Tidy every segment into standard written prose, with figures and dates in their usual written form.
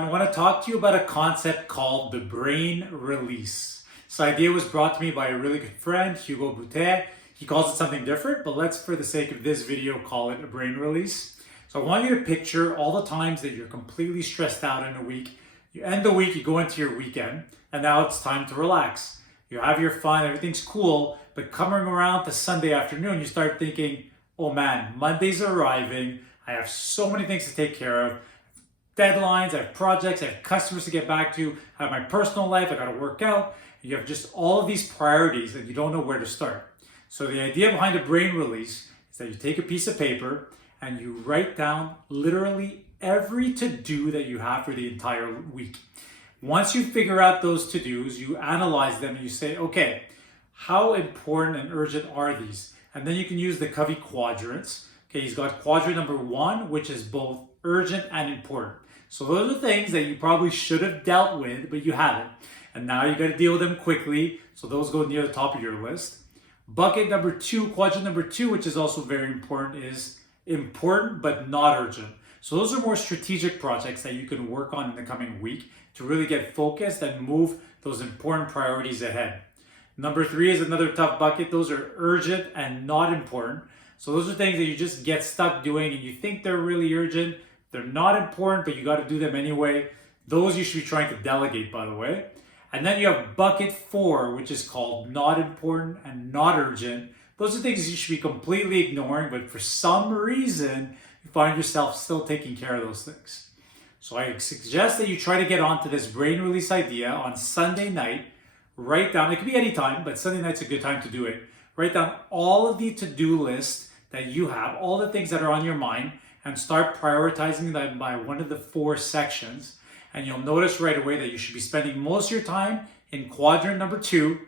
everyone. I want to talk to you about a concept called the brain release. This idea was brought to me by a really good friend, Hugo Boutet. He calls it something different, but let's, for the sake of this video, call it a brain release. So I want you to picture all the times that you're completely stressed out in a week. You end the week, you go into your weekend, and now it's time to relax. You have your fun, everything's cool, but coming around to Sunday afternoon, you start thinking, oh man, Monday's arriving. I have so many things to take care of. Deadlines, I have projects, I have customers to get back to, I have my personal life, I gotta work out. You have just all of these priorities and you don't know where to start. So the idea behind a brain release is that you take a piece of paper and you write down literally every to-do that you have for the entire week. Once you figure out those to-dos, you analyze them and you say, okay, how important and urgent are these? And then you can use the Covey quadrants. Okay, he's got quadrant number 1, which is both urgent and important. So those are things that you probably should have dealt with, but you haven't. And now you got to deal with them quickly. So those go near the top of your list. Bucket number 2, quadrant number 2, which is also very important, is important but not urgent. So those are more strategic projects that you can work on in the coming week to really get focused and move those important priorities ahead. Number 3 is another tough bucket. Those are urgent and not important. So those are things that you just get stuck doing and you think they're really urgent. They're not important, but you got to do them anyway. Those you should be trying to delegate, by the way. And then you have bucket 4, which is called not important and not urgent. Those are things you should be completely ignoring, but for some reason, you find yourself still taking care of those things. So I suggest that you try to get onto this brain release idea on Sunday night. Write down, it could be any time, but Sunday night's a good time to do it. Write down all of the to-do lists that you have, all the things that are on your mind, and start prioritizing them by one of the 4 sections. And you'll notice right away that you should be spending most of your time in quadrant number 2.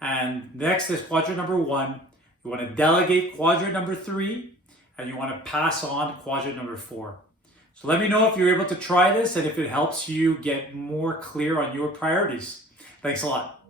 And next is quadrant number 1. You want to delegate quadrant number 3. And you want to pass on quadrant number 4. So let me know if you're able to try this and if it helps you get more clear on your priorities. Thanks a lot.